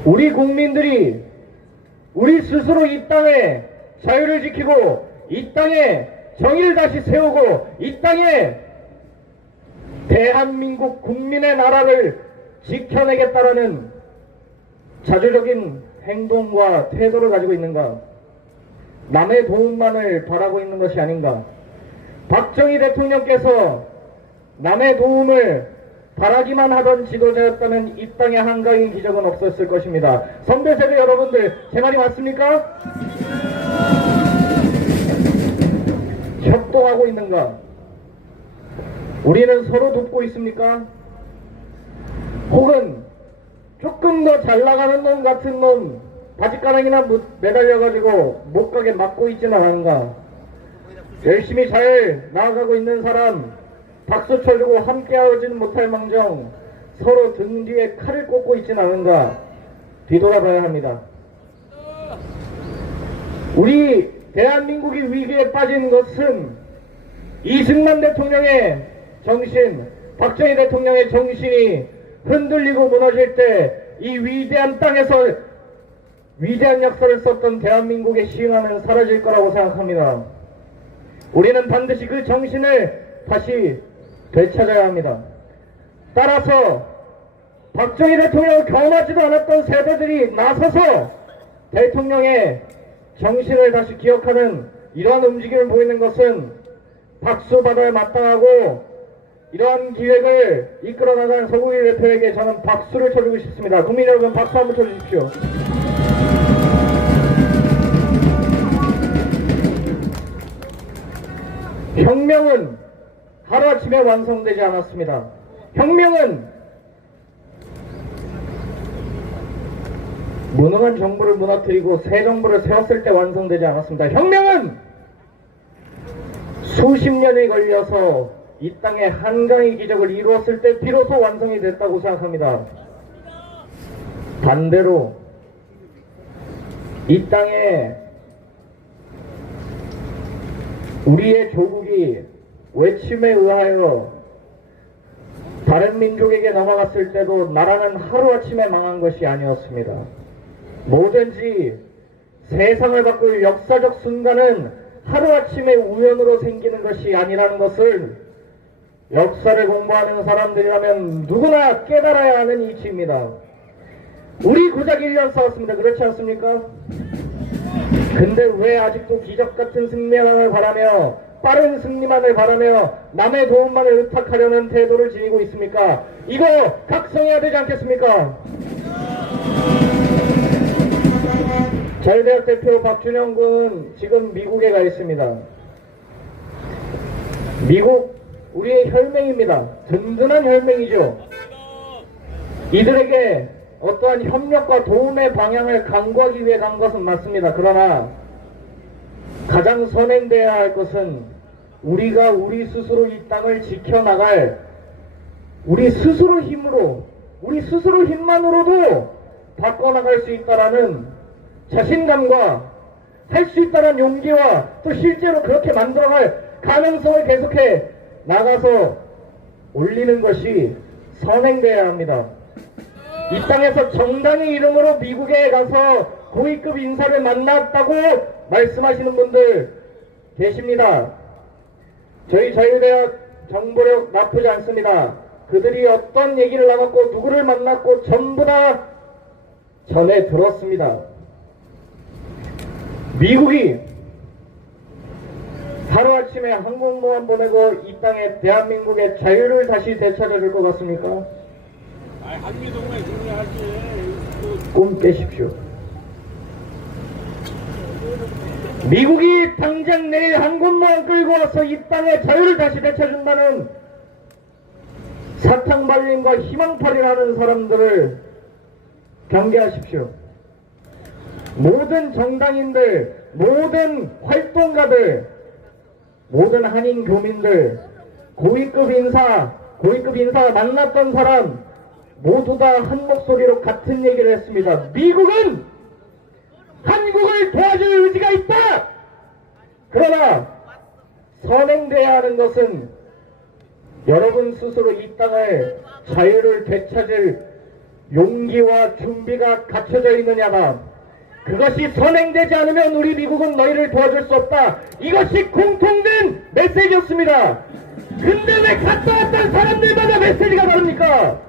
우리 국민들이 우리 스스로 이 땅에 자유를 지키고 이 땅에 정의를 다시 세우고 이 땅에 대한민국 국민의 나라를 지켜내겠다라는 자주적인 행동과 태도를 가지고 있는가? 남의 도움만을 바라고 있는 것이 아닌가? 박정희 대통령께서 남의 도움을 바라기만 하던 지도자였다면 이 땅에 한강의 기적은 없었을 것입니다. 선배세대 여러분들, 제 말이 맞습니까? 협동하고 있는가? 우리는 서로 돕고 있습니까? 혹은 조금 더 잘 나가는 놈 같은 놈 바지가랑이나 매달려가지고 못 가게 막고 있지는 않은가? 열심히 잘 나아가고 있는 사람 박수 쳐주고 함께하지는 못할 망정 서로 등 뒤에 칼을 꽂고 있지는 않은가? 뒤돌아봐야 합니다. 우리 대한민국이 위기에 빠진 것은 이승만 대통령의 정신, 박정희 대통령의 정신이 흔들리고 무너질 때 이 위대한 땅에서 위대한 역사를 썼던 대한민국의 시흥하는 사라질 거라고 생각합니다. 우리는 반드시 그 정신을 다시 되찾아야 합니다. 따라서 박정희 대통령을 경험하지도 않았던 세대들이 나서서 대통령의 정신을 다시 기억하는 이러한 움직임을 보이는 것은 박수받아야 마땅하고, 이러한 기획을 이끌어나간 서구일 대표에게 저는 박수를 쳐주고 싶습니다. 국민 여러분, 박수 한번 쳐주십시오. 혁명은 하루아침에 완성되지 않았습니다. 혁명은 무능한 정부를 무너뜨리고 새 정부를 세웠을 때 완성되지 않았습니다. 혁명은 수십 년이 걸려서 이 땅에 한강의 기적을 이루었을 때 비로소 완성이 됐다고 생각합니다. 반대로 이 땅에 우리의 조국이 외침에 의하여 다른 민족에게 넘어갔을 때도 나라는 하루아침에 망한 것이 아니었습니다. 뭐든지 세상을 바꿀 역사적 순간은 하루아침에 우연으로 생기는 것이 아니라는 것을 역사를 공부하는 사람들이라면 누구나 깨달아야 하는 이치입니다. 우리 고작 1년 싸웠습니다. 그렇지 않습니까? 근데 왜 아직도 기적같은 승리만을 바라며 빠른 승리만을 바라며 남의 도움만을 의탁하려는 태도를 지니고 있습니까? 이거 각성해야 되지 않겠습니까? 자유대학 대표 박준영 군은 지금 미국에 가 있습니다. 미국 우리의 혈맹입니다. 든든한 혈맹이죠. 이들에게 어떠한 협력과 도움의 방향을 강구하기 위해 간 것은 맞습니다. 그러나 가장 선행돼야 할 것은 우리가 우리 스스로 이 땅을 지켜나갈 우리 스스로 힘으로, 우리 스스로 힘만으로도 바꿔나갈 수 있다라는 자신감과 할 수 있다는 용기와 또 실제로 그렇게 만들어갈 가능성을 계속해 나가서 올리는 것이 선행돼야 합니다. 이 땅에서 정당의 이름으로 미국에 가서 고위급 인사를 만났다고 말씀하시는 분들 계십니다. 저희 자유대학 정보력 나쁘지 않습니다. 그들이 어떤 얘기를 나눴고 누구를 만났고 전부 다 전해 들었습니다. 미국이 하루아침에 항공모함 보내고 이 땅에 대한민국의 자유를 다시 되찾아줄 것 같습니까? 한미동맹 중요하지. 꿈 깨십시오. 미국이 당장 내일 항공모함 끌고 와서 이 땅에 자유를 다시 되찾는다는 사탕발림과 희망팔이라는 사람들을 경계하십시오. 모든 정당인들, 모든 활동가들, 모든 한인 교민들, 고위급 인사 만났던 사람 모두 다 한 목소리로 같은 얘기를 했습니다. 미국은 한국을 도와줄 의지가 있다! 그러나 선행돼야 하는 것은 여러분 스스로 이 땅을 자유를 되찾을 용기와 준비가 갖춰져 있느냐다. 그것이 선행되지 않으면 우리 미국은 너희를 도와줄 수 없다. 이것이 공통된 메시지였습니다. 근데 왜 갔다 왔던 사람들마다 메시지가 다릅니까?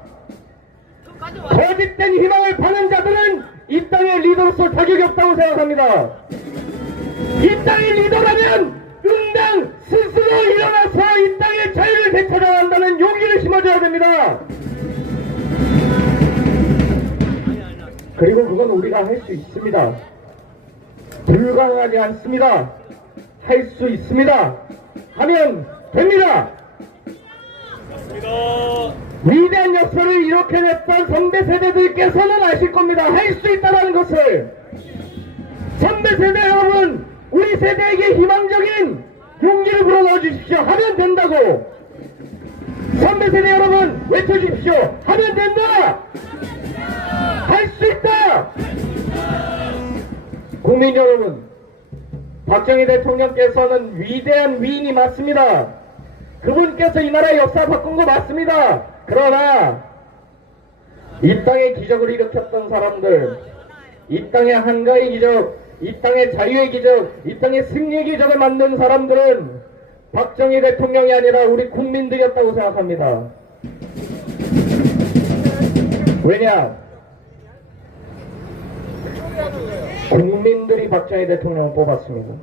거짓된 희망을 파는 자들은 이 땅의 리더로서 자격이 없다고 생각합니다. 이 땅의 리더라면 응당 스스로 일어나서 이 땅의 자유를 되찾아야 한다는 용기를 심어줘야 됩니다. 그리고 그건 우리가 할 수 있습니다. 불가능하지 않습니다. 할 수 있습니다. 하면 됩니다. 위대한 역사를 이렇게 냈던 선배 세대들께서는 아실 겁니다. 할 수 있다는 것을. 선배 세대 여러분, 우리 세대에게 희망적인 용기를 불어넣어 주십시오. 하면 된다고. 선배 세대 여러분, 외쳐주십시오. 하면 된다. 할 수 있다. 국민 여러분, 박정희 대통령께서는 위대한 위인이 맞습니다. 그분께서 이 나라의 역사 바꾼 거 맞습니다. 그러나 이 땅의 기적을 일으켰던 사람들, 이 땅의 한가의 기적, 이 땅의 자유의 기적, 이 땅의 승리의 기적을 만든 사람들은 박정희 대통령이 아니라 우리 국민들이었다고 생각합니다. 왜냐? 국민들이 박정희 대통령을 뽑았습니다.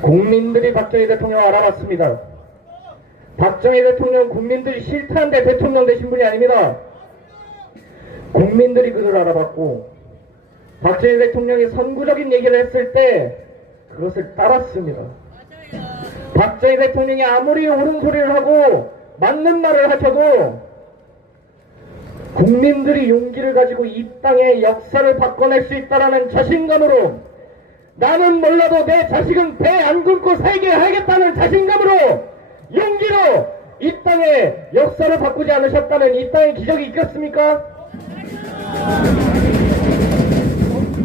국민들이 박정희 대통령을 알아봤습니다. 박정희 대통령 국민들이 싫다는데 대통령 되신 분이 아닙니다. 국민들이 그를 알아봤고 박정희 대통령이 선구적인 얘기를 했을 때 그것을 따랐습니다. 박정희 대통령이 아무리 옳은 소리를 하고 맞는 말을 하셔도 국민들이 용기를 가지고 이 땅의 역사를 바꿔낼 수 있다는 자신감으로, 나는 몰라도 내 자식은 배 안 굶고 살게 하겠다는 자신감으로, 용기로 이 땅의 역사를 바꾸지 않으셨다면 이 땅에 기적이 있겠습니까?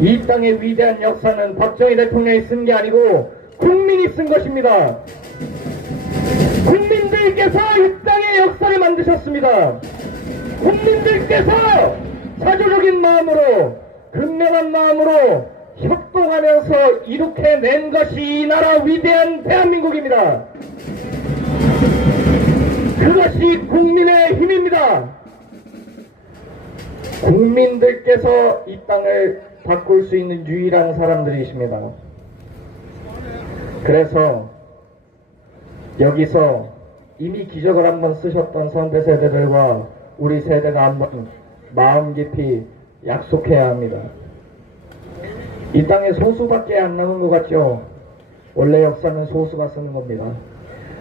이 땅의 위대한 역사는 박정희 대통령이 쓴 게 아니고 국민이 쓴 것입니다. 국민들께서 이 땅의 역사를 만드셨습니다. 국민들께서 사조적인 마음으로, 근면한 마음으로 협동하면서 이룩해낸 것이 이 나라 위대한 대한민국입니다. 그것이 국민의 힘입니다. 국민들께서 이 땅을 바꿀 수 있는 유일한 사람들이십니다. 그래서 여기서 이미 기적을 한번 쓰셨던 선대 세대들과 우리 세대가 한번 마음 깊이 약속해야 합니다. 이 땅에 소수밖에 안 남은 것 같죠? 원래 역사는 소수가 쓰는 겁니다.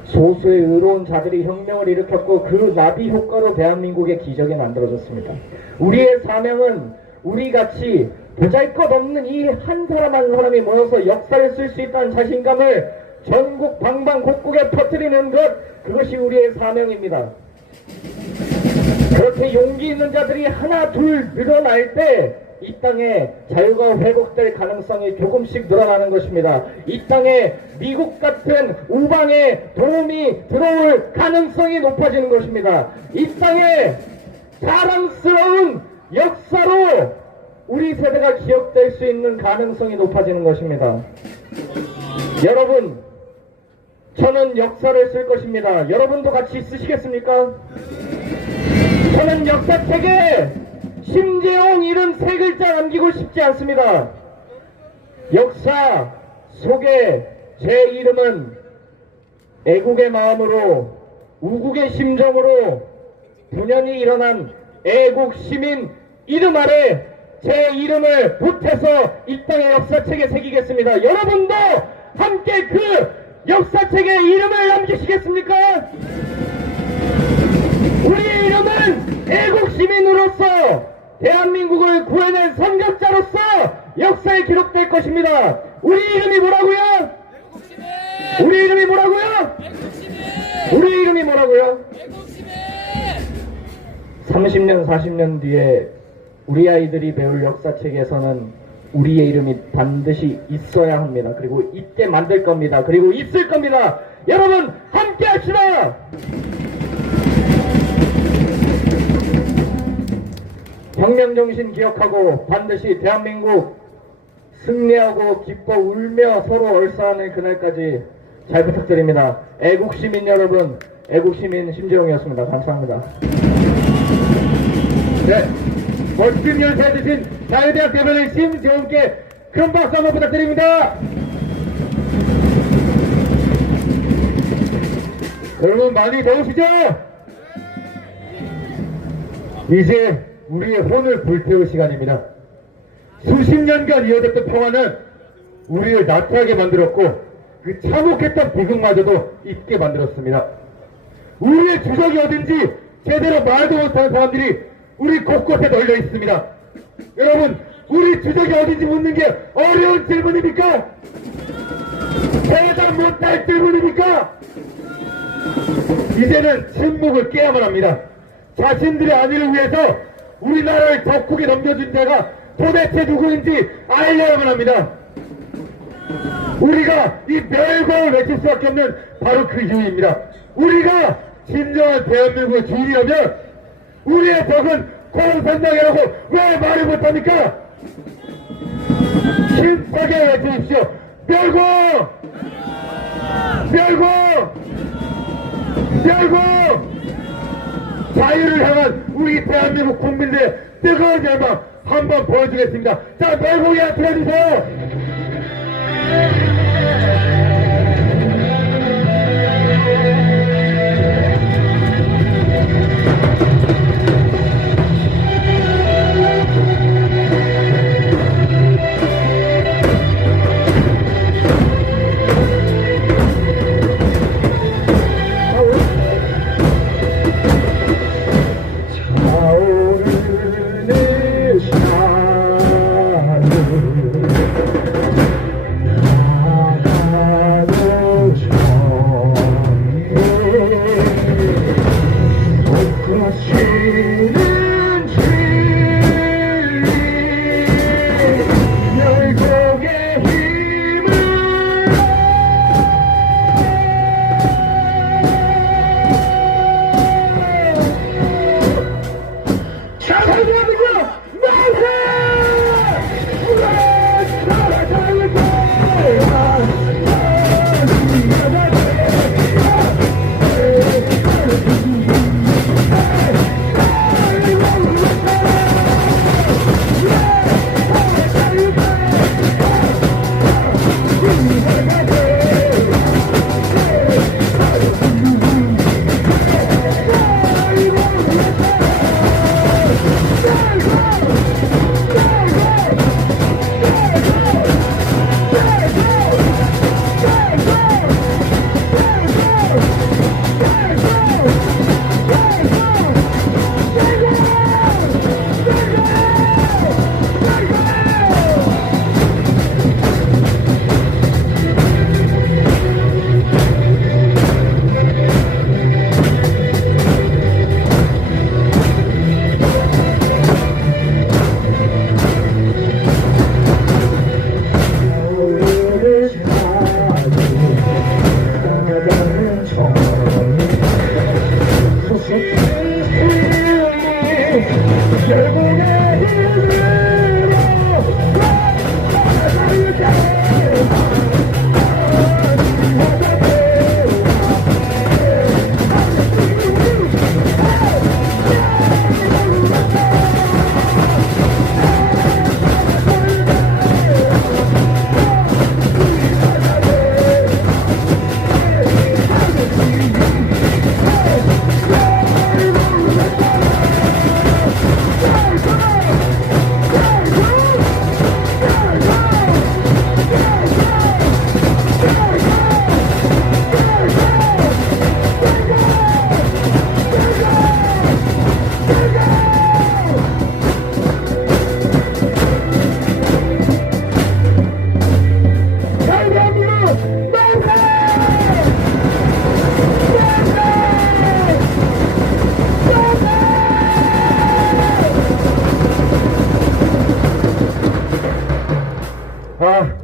소수의 의로운 자들이 혁명을 일으켰고 그 나비 효과로 대한민국의 기적이 만들어졌습니다. 우리의 사명은 우리같이 보잘것없는 이 한 사람 한 사람이 모여서 역사를 쓸 수 있다는 자신감을 전국 방방곡곡에 퍼뜨리는 것, 그것이 우리의 사명입니다. 그렇게 용기 있는 자들이 하나 둘 늘어날 때 이 땅에 자유가 회복될 가능성이 조금씩 늘어나는 것입니다. 이 땅에 미국 같은 우방의 도움이 들어올 가능성이 높아지는 것입니다. 이 땅에 자랑스러운 역사로 우리 세대가 기억될 수 있는 가능성이 높아지는 것입니다. 여러분, 저는 역사를 쓸 것입니다. 여러분도 같이 쓰시겠습니까? 저는 역사책에 심재용 이름 3글자 남기고 싶지 않습니다. 역사 속에 제 이름은 애국의 마음으로, 우국의 심정으로 분연히 일어난 애국 시민 이름 아래 제 이름을 보태서 이 땅의 역사책에 새기겠습니다. 여러분도 함께 그 역사책에 이름을 남기시겠습니까? 우리의 이름은 애국 시민으로서 대한민국을 구해낸 선격자로서 역사에 기록될 것입니다. 우리 이름이 뭐라고요? 우리 이름이 뭐라고요? 우리 이름이 뭐라고요? 30년, 40년 뒤에 우리 아이들이 배울 역사책에서는 우리의 이름이 반드시 있어야 합니다. 그리고 이때 만들 겁니다. 그리고 있을 겁니다. 여러분 함께 합시다. 혁명정신 기억하고 반드시 대한민국 승리하고 기뻐 울며 서로 얼싸하는 그날까지 잘 부탁드립니다. 애국시민 여러분, 애국시민 심재용이었습니다. 감사합니다. 네, 멋진 연세 해주신 자유대학 대변인 심재용께 큰 박수 한번 부탁드립니다. 여러분 많이 더우시죠? 이제 우리의 혼을 불태울 시간입니다. 수십 년간 이어졌던 평화는 우리를 나태하게 만들었고 그 참혹했던 비극마저도 잊게 만들었습니다. 우리의 주적이 어딘지 제대로 말도 못하는 사람들이 우리 곳곳에 널려 있습니다. 여러분, 우리 주적이 어딘지 묻는 게 어려운 질문입니까? 대답 못할 질문입니까? 이제는 침묵을 깨야만 합니다. 자신들의 안위를 위해서 우리나라를 적국에 넘겨준 자가 도대체 누구인지 알려야만 합니다. 우리가 이 멸공을 외칠 수밖에 없는 바로 그 이유입니다. 우리가 진정한 대한민국의 주인이라면 우리의 적은 공산당이라고 왜 말을 못합니까? 힘차게 외쳐주십시오. 멸공! 멸공! 멸공! 자유를 향한 우리 대한민국 국민들의 뜨거운 열망 한번 보여주겠습니다. 자, 멜고야 들어주세요.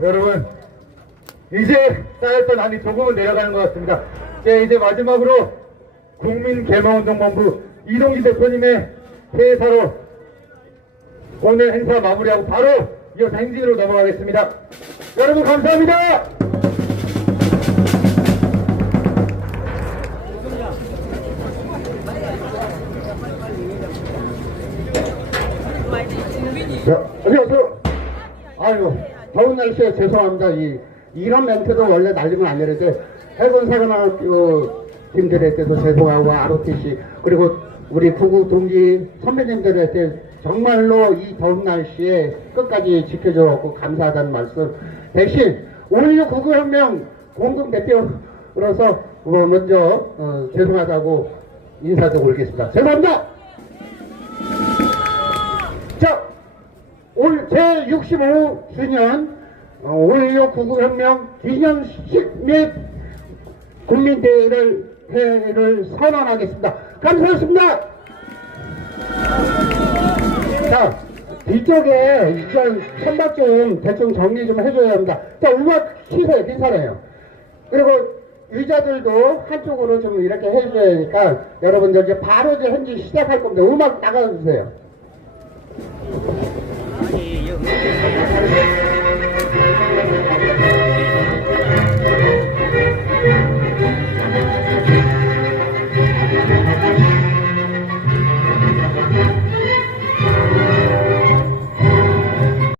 여러분, 이제 쌓였던 한이 조금은 내려가는 것 같습니다. 이제 마지막으로 국민개몽운동본부 이동기 대표님의 회사로 오늘 행사 마무리하고 바로 이어서 행진으로 넘어가겠습니다. 여러분 감사합니다. 안녕하세요. 아유, 더운 날씨에 죄송합니다. 이런 멘트도 원래 날리면 안 되는데, 해군사관학교 팀들한테도 죄송하고, ROTC, 그리고 우리 구구 동지 선배님들한테 정말로 이 더운 날씨에 끝까지 지켜줘서 감사하다는 말씀. 대신, 5.16 구구혁명 공동대표로서 먼저 죄송하다고 인사드리고 올겠습니다. 죄송합니다. 자, 올 제65주년 5.16 구구혁명 기념식 및 국민대회를 선언하겠습니다. 감사했습니다. 자, 뒤쪽에 이전 선박 좀 대충 정리 좀 해줘야 합니다. 자, 음악 키세요. 괜찮아요. 그리고 의자들도 한쪽으로 좀 이렇게 해줘야 하니까 여러분들 이제 바로 이제 현지 시작할 겁니다. 음악 나가주세요.